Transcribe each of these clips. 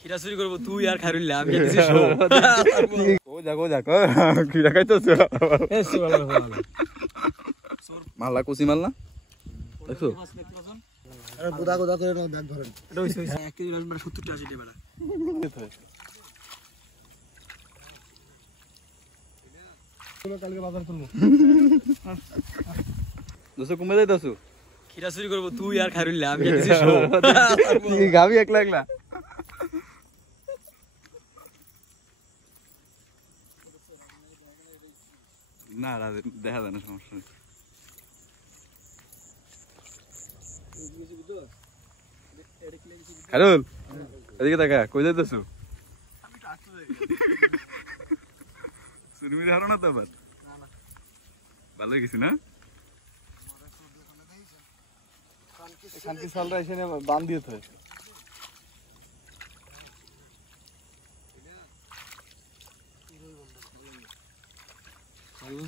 খিরা চুরি করবো তুই আর খাইরুল্লাহ আমি যেতেছি শো ও যাকো খিরা খাইতেছ মাল্লা কুচি মাল না দেখছো আরে গোদা গোদা করে ব্যাগ ধরেন এটা হইছে 1 কেজি রাজমার 70 টা 80 টাকা চলো কালকে বাজার করব দোস্ত কমে যাইতাছু খিরা চুরি করবো তুই আর খাইরুল্লাহ আমি যেতেছি শো তুই গাবি একলা একলা না দেখা যায় না সমস্যা নেই খারুল এদিকে দেখা কই যাইতেছু সুরমির হারো না তো আবার ভালো গেছি না শান্তি সালরা এখানে বাঁধ দিয়ে তো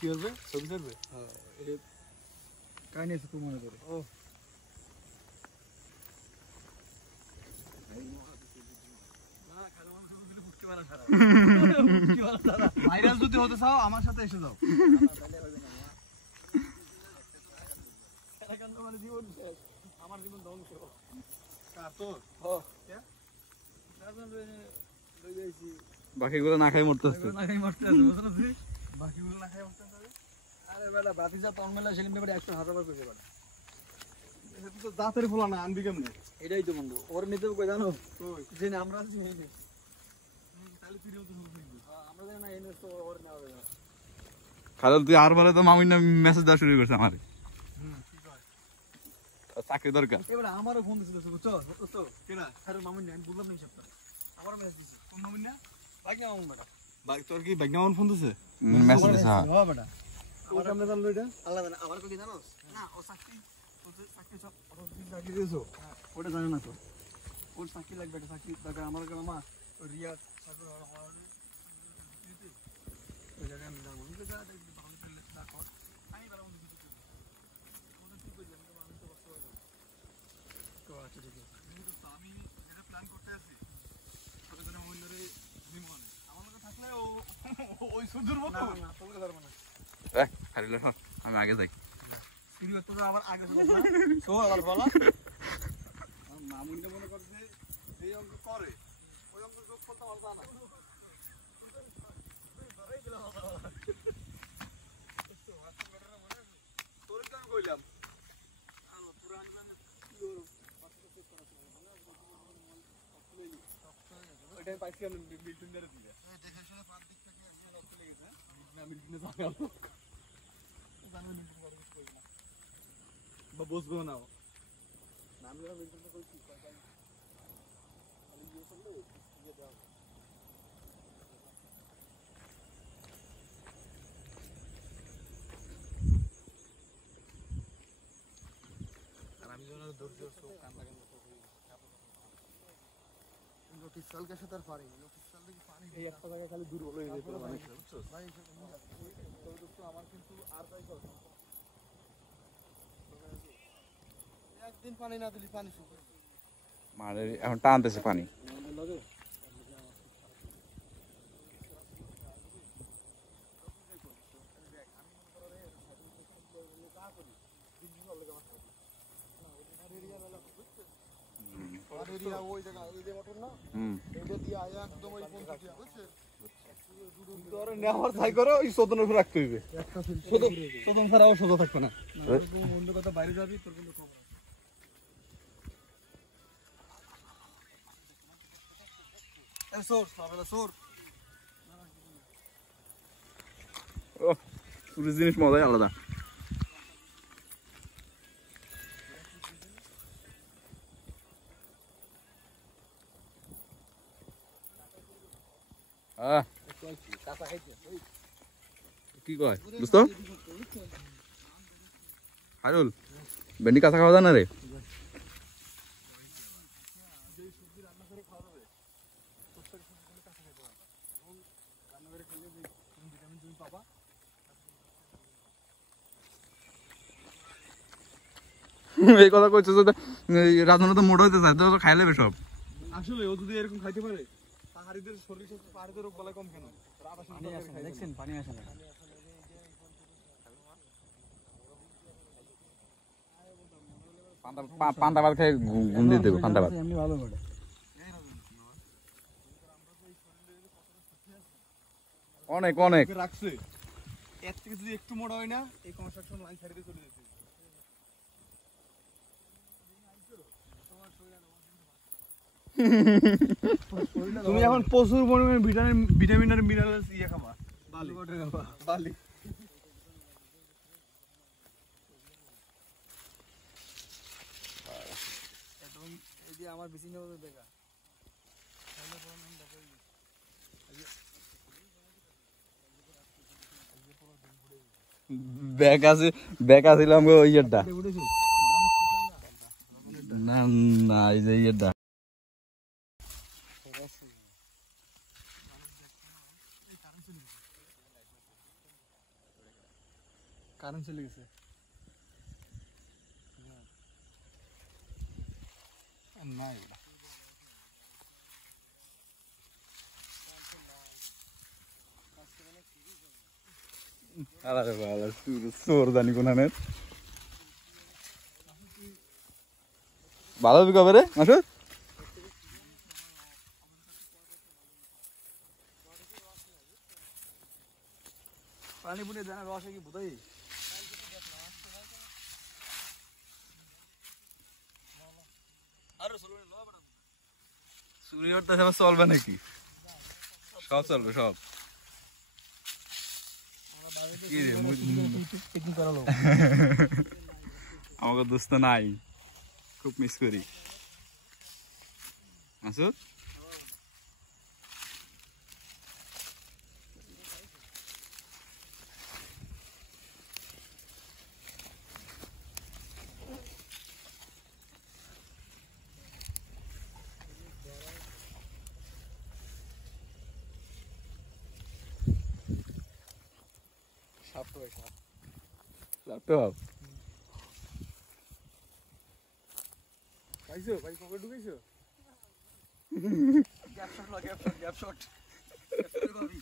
কি হবে ছবি করবে হ্যাঁ এটা কাহিনী আছে খুব মনে করে ও ভাইরাল যদি হতে চাও আমার সাথে এসে যাও আমার জীবন ধ্বংস বাকিগুলো না খাই মরতেছে বাকিগুলো না খাই উঠতে হবে আরে বেলা বাতিজা তন্মেলা সেলিম ব্যাপারে 100,000 করে দেবা এটা তো দাঁতের ফোলা না আনবি কেমনে এটাই তো বন্ধু ওর নিতে কই জানো যে আমরা আছি নেই তাহলে তুইও তো শুনবি আমরা জানি না এনে তো ওর না হবে খারুল তুই আর বলে তো মামিনা মেসেজ দেওয়া শুরু করছে আমারে কি কয় চাকরি দরকার এবারে আমারও ফোন দিছিল বুঝছো বুঝছো কেনা স্যার মামুন না আমি বললাম না সবটা আমারও মেসেজ দিছে কোন মামুন না বাইক না মামুন বেটা বাকি তোর কি ব্যাকগ্রাউন্ড ফোন দিছে মেসেজ দিছে হ্যাঁ বেটা ও সামনে জানলো এটা আল্লাহ জানে আবার কই জানোস না ও চাকরি সব অটো চাকরি দিয়েছো ওটা জানে না তো ওর চাকরি লাগবে এটা চাকরি দরকার আমার মা রিয়া চাকরি ওই জায়গায় আমি যাবো কিন্তু যা দেখবি ভালো চললে না কর আমি ভালো মন্দ কিছু করবো আমাদের তুই কই যাবি আমি তো কষ্ট হবে তো আচ্ছা ঠিক আছে আমি যেটা প্ল্যান করতে আছি ছোট ছোট মহিলারে জীবন আমার লগে থাকলে ওই সুদূর মতো না তোকে ধরবো না খারিল আমি আগে যাই সিরিয়াস তো আবার আগে চলে তো আবার বলা মামুনিটা মনে করে যে এই অঙ্ক করে ওই অঙ্ক যোগ করতে পারতা না তোর তো আমি কইলাম পুরান ওইটাই পাইছি আমি বিল্ডিং ধরে দিয়ে দেখে শুনে পাঁচ দিক থেকে আমি লক্ষ লেগেছে না বিল্ডিং এ জায়গা জানবে বিল্ডিং করে কিছু করি না বা বসবো না নাম লেখা বিল্ডিং তো কইছি খালি ইয়ে করলে ইয়ে দাও আর আমি যখন দৌড় দৌড় চোখ কান লাগানো লোটিস সাল কে সাথে পারি লোটিস সাল দেখি পানি এই একটা জায়গা খালি দূর হলো এই যে অনেক বুঝছো ভাই তো দোস্ত আমার কিন্তু আর তাই চল একদিন পানি না দিলি পানি শুকায় মারে এখন টানতেছে পানি ওই জায়গা ওই যে মোটর না এটা দিয়ে আয়া একদম ওই পর্যন্ত দিয়া বুঝছেন তোর নেওয়ার চাই করে ওই সোদনের উপর রাখতে হইবে একটা সোদন ছাড়াও সোজা থাকবে না অন্য কথা বাইরে যাবি তোর কিন্তু খবর আছে সোর বাবা সোর ও পুরো জিনিস মজাই আলাদা কি কয় দোস্ত হারুল ভেন্ডি কাঁচা খাওয়া যায় না রে এই কথা কইছো রাজমাটা তো মোটা হইতে চায় তো খাইলে সব আসলে ও যদি এরকম খাইতে পারে পাহাড়িদের শরীর স্বাস্থ্য পাহাড়িদের রোগ বালাই কম কেন ওরা আবার পানি আসে না, দেখছেন পানি আসে না। পান্তা ভাত খাই ঘুম দিয়ে দেবো পান্তা ভাত। এমনি ভালো করে অনেক অনেক ওকে রাখছে এর থেকে যদি একটু মোটা হয় না এই কনস্ট্রাকশন লাইন ছেড়ে দিয়ে চলে যেতে তুমি এখন প্রচুর পরিমাণে ভিটামিন আর মিনারেল ইয়ে খাবা বালি খাবা বালি একদম এই যে আমার বিচিং হবে দেখা ব্যাগ আসিলাম গো ইয়েরটা না না এই যে ইয়েরটা কারেন্ট চলে গেছে না আরে বাবা চোর জানি কোনানের ভালো কবে রে মাসুদ পানি পুনি জানা রসে কি বুঝাই চুরি করতে সব চলবে নাকি সব চলবে সব কি রে, পিকনিক করালো আমাকে দোস্ত নাই খুব মিস করি মাসুদ সাপ তো সাপ ল্যাপটপ পাইছো ভাই পকেট ঢুকাইছো গ্যাপ শট লো গ্যাপ শট ভাবি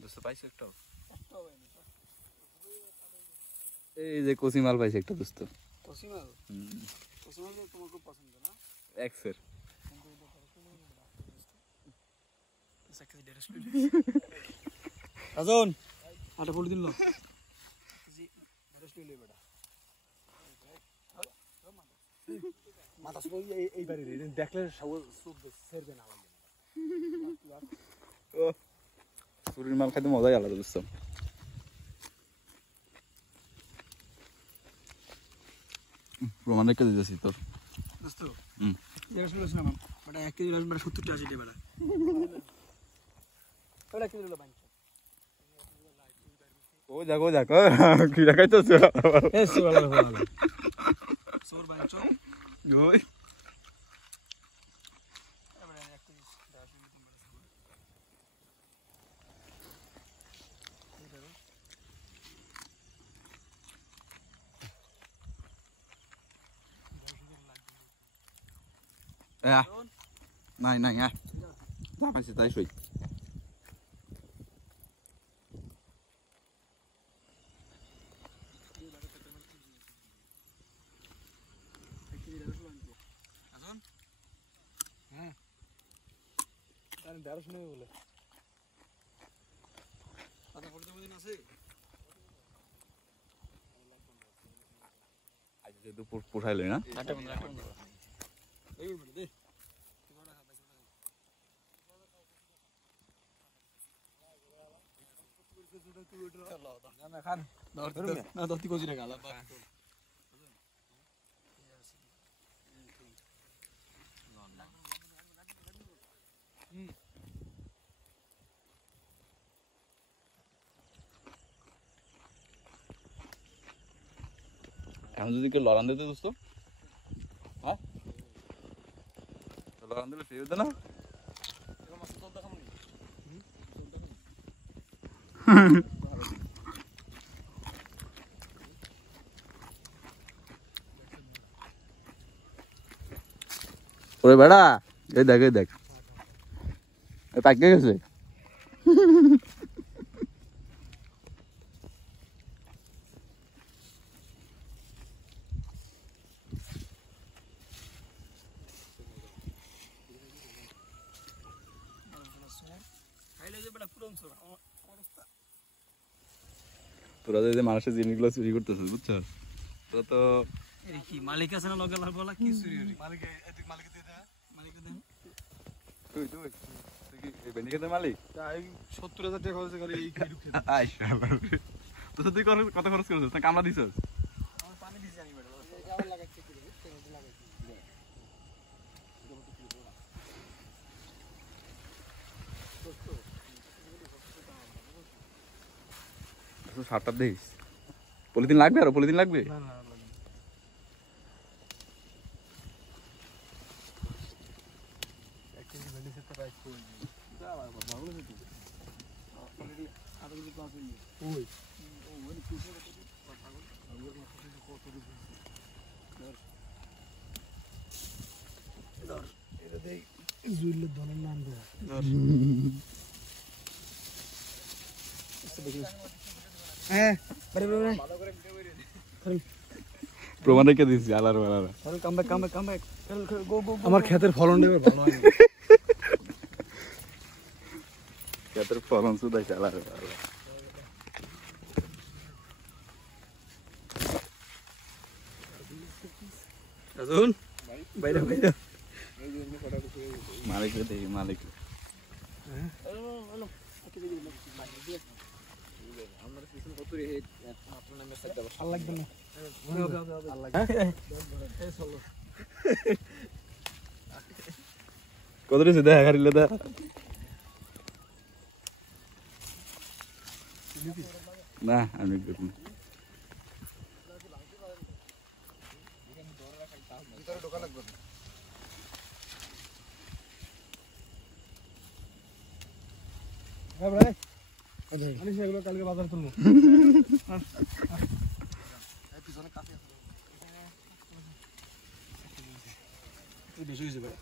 দোস্ত পাইছো একটা এই যে কচি মাল পাইছে একটা দোস্ত কসিমাল কসিমাল তো তোমার খুব পছন্দ না এক্সের রাজন আটা পড়ে দিল মাথা শুধু এইবারে দেখলে সব সেরবে না চুরির মাল খাইতে মজাই আলাদা দোস্ত প্রমাণ রেখে দিতেছি তোর দোস্ত যেটা শুনেছিলাম বেটা 1 কেজি বেটা 70 80 বেটা বেটা কি দিল বাঞ্চ ও যাক কি রাখাইতেছ এসে ভালো ভালো সোর বাঞ্চ ওই এবারে 1 কেজি 10 মিনিট নাই যা পাইছি তাই সই হ্যাঁ তাহলে 1100 নেবে বলে আটা পড়তে দিন আছে আজ যেহেতু পোষাইলে না আটা বন্ধ এই বড় দে না খান না দতি কোজি রে গালা এখন যদি কেউ লড়ান দিতে দোস্ত, হ্যাঁ লড়ান দিলে সেই হতো না। ওরে বেড়া, এই দেখ এই দেখ তাকে গেছে। তোরা যে মানুষের জিনিসগুলো চুরি করতেছিস বুঝছো, তোরা তো কি মালিক আছে না লগেলার বলা কি চুরি হরি মালিক এদিক মালিক দিয়ে দেয় মালিক দেন তুই কি এই বেনিকেতের মালিক? তাই 70,000 টাকা খরচ করে এই খেয়ে ঢুকে তো তুই কত খরচ করেছিস না কামলা দিছিস? আমার পানি দিছি আমি বেটা আবার লাগাইছে কি রে তেমন লাগাইছে সারটা দিস। পলিথিন লাগবে, আরো পলিথিন লাগবে। না না লাগে একদিন ভেন্ডি সেটা রাইট করে দিই যা বাবা ভালো আছে তুই অলরেডি আধা কিলো প্লাস হয়ে গেছে ওই ওই কি করে পাগল আমি কত দিছি ধর এটা দেই জুইলের ধনের নাম দে ধর হ্যাঁ আরে বাবা ভালো করে ভিডিও করে দে প্রমাণ রেখে দিছি আলার বালারা। চল কাম ব্যাক চল গো আমার ক্ষেতের ফলন দেবে ভালো হয় ক্ষেতের ফলন সুদাই আলার বালারা। রাজুন বাইরে বাইরে মালিক দেখি মালিক কত দিছে দেখা কারিলে দা না আমি দেখুন ঢোকা লাগবে হ্যাঁ ভাই আমি সেগুলো কালকে বাজার তুলবো পিছনে কাছে বেশি হয়েছে ভাই